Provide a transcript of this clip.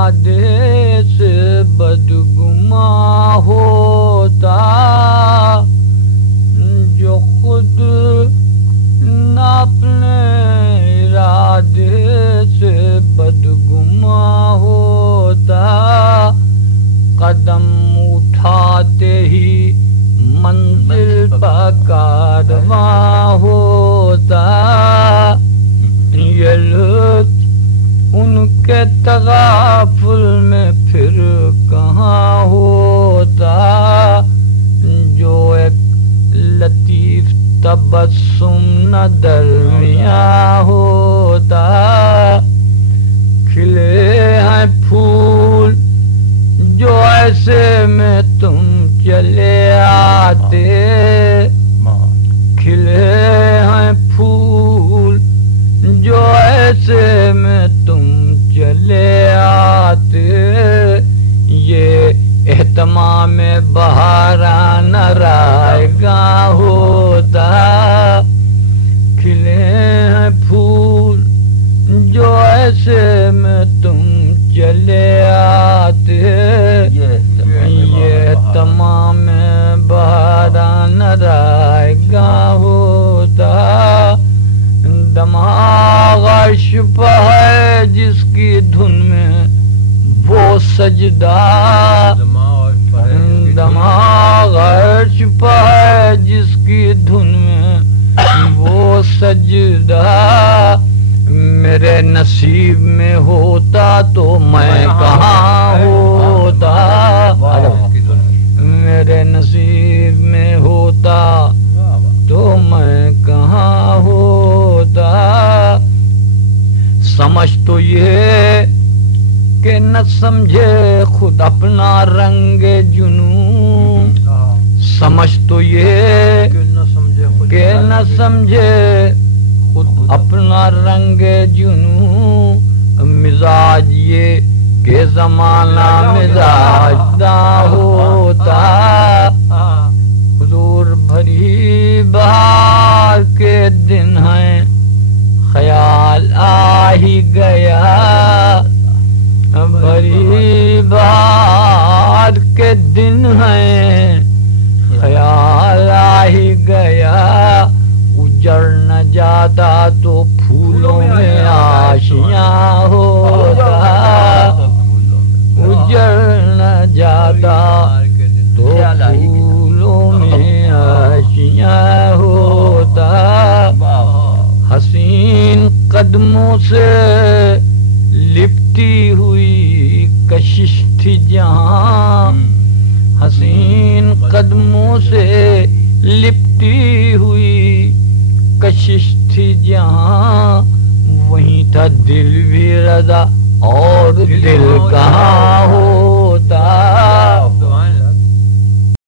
ارادے سے بدگماں ہوتا، جو خود نہ اپنے ارادے سے بدگماں ہوتا، قدم اٹھاتے ہی منزل پر کارواں ہوتا۔ یہ لطف ان کے تغافل میں پھر کہاں ہوتا، جو ایک لطیف تبسم نہ درمیاں ہوتا۔ کھلے ہیں پھول جو ایسے میں تم چلے آتے، کھلے ہیں پھول جو ایسے میں تم چلے آتے، یہ اہتمام بہاران رائگاں ہوتا۔ کھلے ہیں پھول جو ایسے میں تم چلے آتے، یہ تمام بہاران رائگاں ہوتا۔ دماغ شپہ ہے جس کی دھن میں وہ سجدہ، دماغ شپہ ہے جس کی دھن میں وہ سجدہ، میرے نصیب میں ہوتا تو میں کہاں ہوتا، میرے نصیب میں ہوتا تو میں کہاں ہوتا۔ سمجھ تو یہ کہ نہ سمجھے خود اپنا رنگ جنوں، سمجھ تو یہ کہ نہ سمجھے خود اپنا رنگ جنوں، مزاج یہ کہ زمانہ مزاج نہ ہوتا۔ حضور بھری بہار کے دن ہیں خیال آ ہی گیا، بھری بہار کے دن ہیں خیال آ ہی گیا، اجڑ نہ جاتا تو پھولوں میں آشیاں ہوتا، اجڑ نہ جاتا تو پھولوں میں آشیاں ہوتا۔ حسین قدموں سے لپٹی ہوئی کشش تھی جہاں، حسین قدموں سے لپٹی ہوئی کشش تھی جہاں، وہیں تھا دل بھی رضا اور دل کہاں ہوتا۔